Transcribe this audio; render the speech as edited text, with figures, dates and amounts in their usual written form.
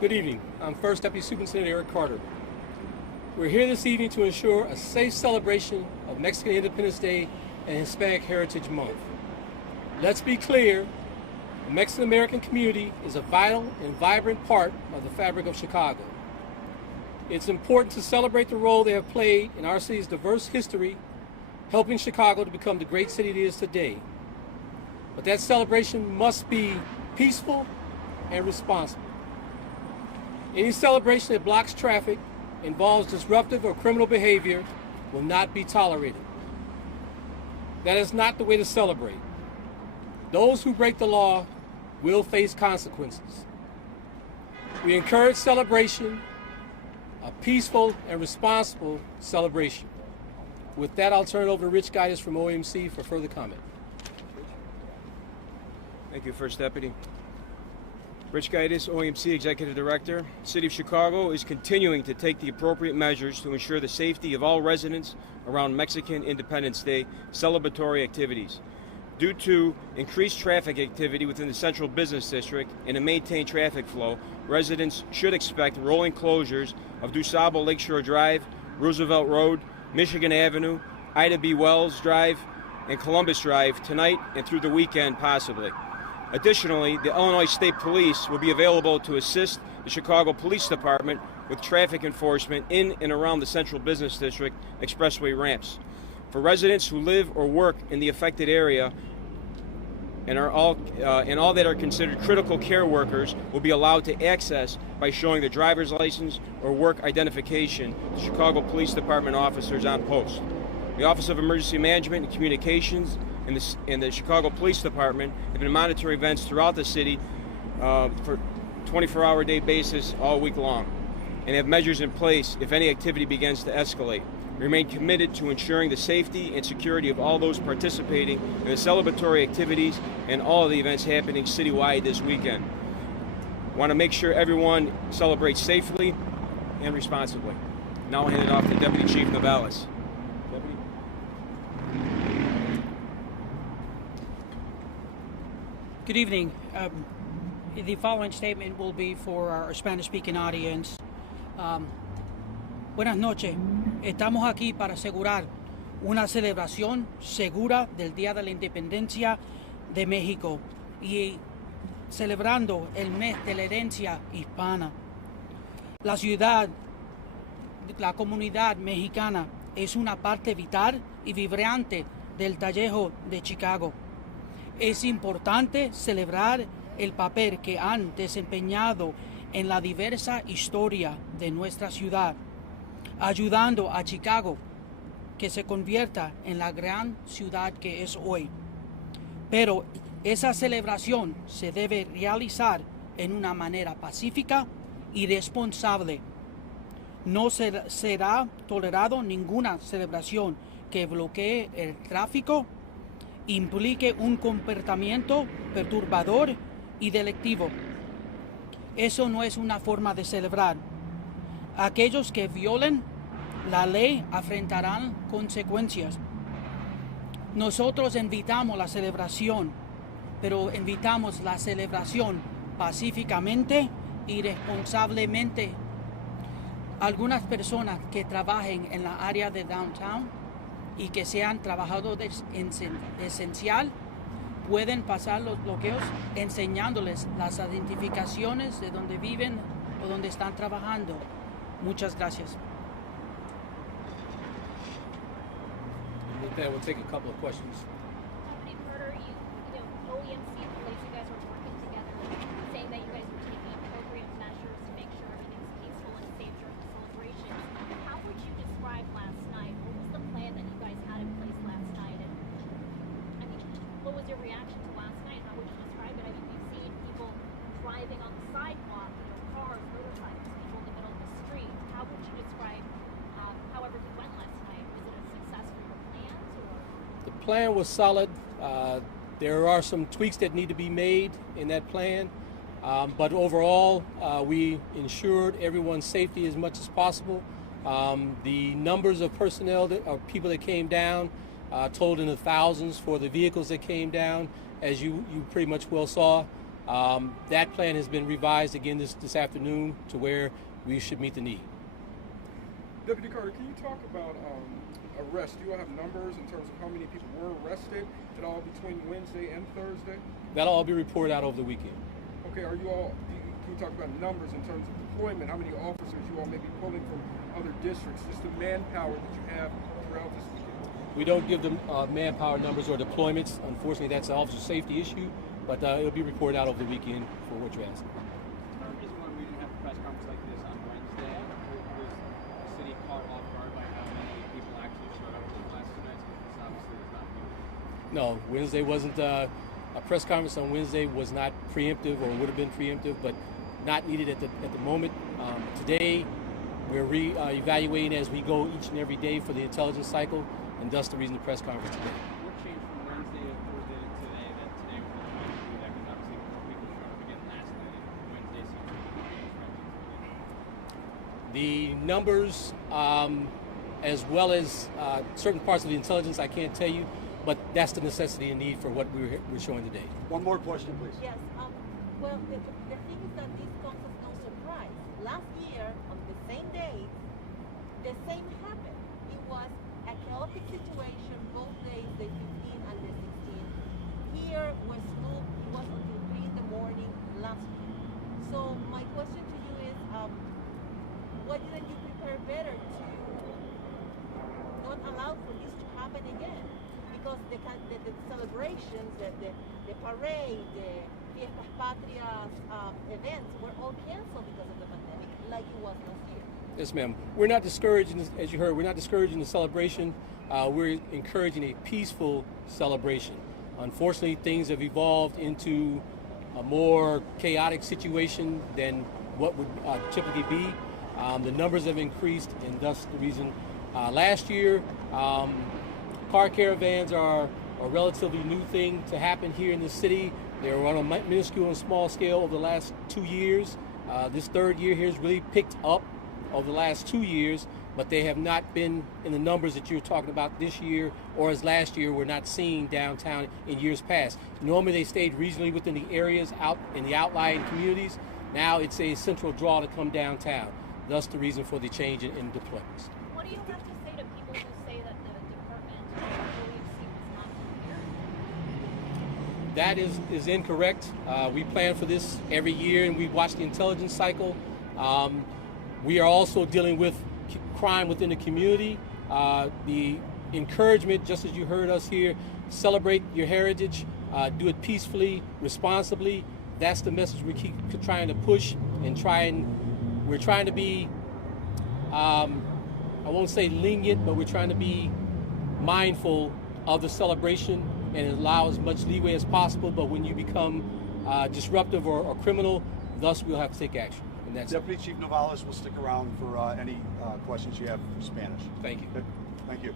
Good evening. I'm First Deputy Superintendent Eric Carter. We're here this evening to ensure a safe celebration of Mexican Independence Day and Hispanic Heritage Month. Let's be clear, the Mexican American community is a vital and vibrant part of the fabric of Chicago. It's important to celebrate the role they have played in our city's diverse history, helping Chicago to become the great city it is today. But that celebration must be peaceful and responsible. Any celebration that blocks traffic, involves disruptive or criminal behavior, will not be tolerated. That is not the way to celebrate. Those who break the law will face consequences. We encourage celebration, a peaceful and responsible celebration. With that, I'll turn it over to Rich Guidis from OEMC for further comment. Thank you, First Deputy. Rich Guidis, OEMC Executive Director. City of Chicago is continuing to take the appropriate measures to ensure the safety of all residents around Mexican Independence Day celebratory activities. Due to increased traffic activity within the Central Business District and to maintain traffic flow, residents should expect rolling closures of DuSable Lakeshore Drive, Roosevelt Road, Michigan Avenue, Ida B. Wells Drive, and Columbus Drive tonight and through the weekend possibly. Additionally, the Illinois State Police will be available to assist the Chicago Police Department with traffic enforcement in and around the Central Business District expressway ramps. For residents who live or work in the affected area and all that are considered critical care workers will be allowed to access by showing the driver's license or work identification to Chicago Police Department officers on post. The Office of Emergency Management and Communications and the Chicago Police Department have been monitoring events throughout the city for 24-hour day basis all week long and have measures in place if any activity begins to escalate. We remain committed to ensuring the safety and security of all those participating in the celebratory activities and all of the events happening citywide this weekend. I want to make sure everyone celebrates safely and responsibly. Now I'll hand it off to Deputy Chief Navales. Deputy. Good evening. The following statement will be for our Spanish-speaking audience. Buenas noches. Estamos aquí para asegurar una celebración segura del Día de la Independencia de México y celebrando el mes de la herencia hispana. La ciudad, la comunidad mexicana es una parte vital y vibrante del Tallejo de Chicago. Es importante celebrar el papel que han desempeñado en la diversa historia de nuestra ciudad, ayudando a Chicago que se convierta en la gran ciudad que es hoy. Pero esa celebración se debe realizar en una manera pacífica y responsable. No será tolerado ninguna celebración que bloquee el tráfico, implique un comportamiento perturbador y delictivo. Eso no es una forma de celebrar. Aquellos que violen la ley enfrentarán consecuencias. Nosotros invitamos la celebración, pero invitamos la celebración pacíficamente y responsablemente. Algunas personas que trabajen en la área de downtown y que sean trabajadores esencial pueden pasar los bloqueos enseñándoles las identificaciones de donde viven o donde están trabajando. Muchas gracias. With that, we'll take a couple of questions. Deputy Carter, OEMC and police, you guys are working together, saying that you guys are taking appropriate measures to make sure everything's peaceful and safe during the celebration. How would you describe last night? What was the plan that you guys had in place last night? And I mean, what was your reaction to last night? How would you describe it? I mean, we've seen people driving on the sidewalk, cars, motorcycles, people in the middle of the street. How would you describe how everything went last night? Was it a success for your plans? The plan was solid. There are some tweaks that need to be made in that plan, but overall, we ensured everyone's safety as much as possible. The numbers of personnel, people that came down, totaled in the thousands for the vehicles that came down, as you pretty much well saw. That plan has been revised again this afternoon to where we should meet the need. Deputy Carter, can you talk about arrests? Do you all have numbers in terms of how many people were arrested at all between Wednesday and Thursday? That'll all be reported out over the weekend. Okay, can you talk about numbers in terms of deployment? How many officers you all may be pulling from other districts? Just the manpower that you have throughout this weekend. We don't give them manpower numbers or deployments. Unfortunately, that's an officer safety issue, but it'll be reported out over the weekend for what you're asking. The reason why we didn't have a press conference like this on Wednesday was the city caught off guard by how many people actually showed up for the last 2 nights, because this obviously was not needed. No, Wednesday wasn't. A press conference on Wednesday was not preemptive, or would have been preemptive, but not needed at the moment. Today, we're evaluating as we go each and every day for the intelligence cycle, and thus the reason the press conference today. What changed from Wednesday to Thursday to today that today was the time to do that? Because obviously more people showed up again last night, and Wednesday seems to be disrupted. The numbers, as well as certain parts of the intelligence, I can't tell you, but that's the necessity and need for what we're showing today. One more question, please. Yes. Well, the thing is that this comes as no surprise. Last year, on the same day, the same happened. It was a chaotic situation both days, the 15th and the 16th. Here was no, it was until 3 in the morning last year. So my question to you is, why didn't you prepare better to not allow for this to happen again? Because the celebrations, the parade, the Fiestas Patrias events were all canceled because of the pandemic, like it was last year. Yes, ma'am. We're not discouraging, as you heard, we're not discouraging the celebration. We're encouraging a peaceful celebration. Unfortunately, things have evolved into a more chaotic situation than what would typically be. The numbers have increased, and thus the reason. Last year, car caravans are a relatively new thing to happen here in the city. They were on a minuscule and small scale over the last 2 years. This third year here has really picked up over the last 2 years, but they have not been in the numbers that you're talking about this year, or as last year we're not seeing downtown in years past. Normally they stayed regionally within the areas out in the outlying communities. Now it's a central draw to come downtown. Thus the reason for the change in deployments. What do you have to say to people who say that the department or OEMC was not prepared? That is incorrect. We plan for this every year, and we watch the intelligence cycle. We are also dealing with crime within the community. The encouragement, just as you heard us here, celebrate your heritage, do it peacefully, responsibly. That's the message we keep trying to push, and we're trying to be, I won't say lenient, but we're trying to be mindful of the celebration and allow as much leeway as possible. But when you become disruptive or criminal, thus we'll have to take action. And that's Deputy Chief Novales will stick around for any questions you have for Spanish. Thank you. Thank you.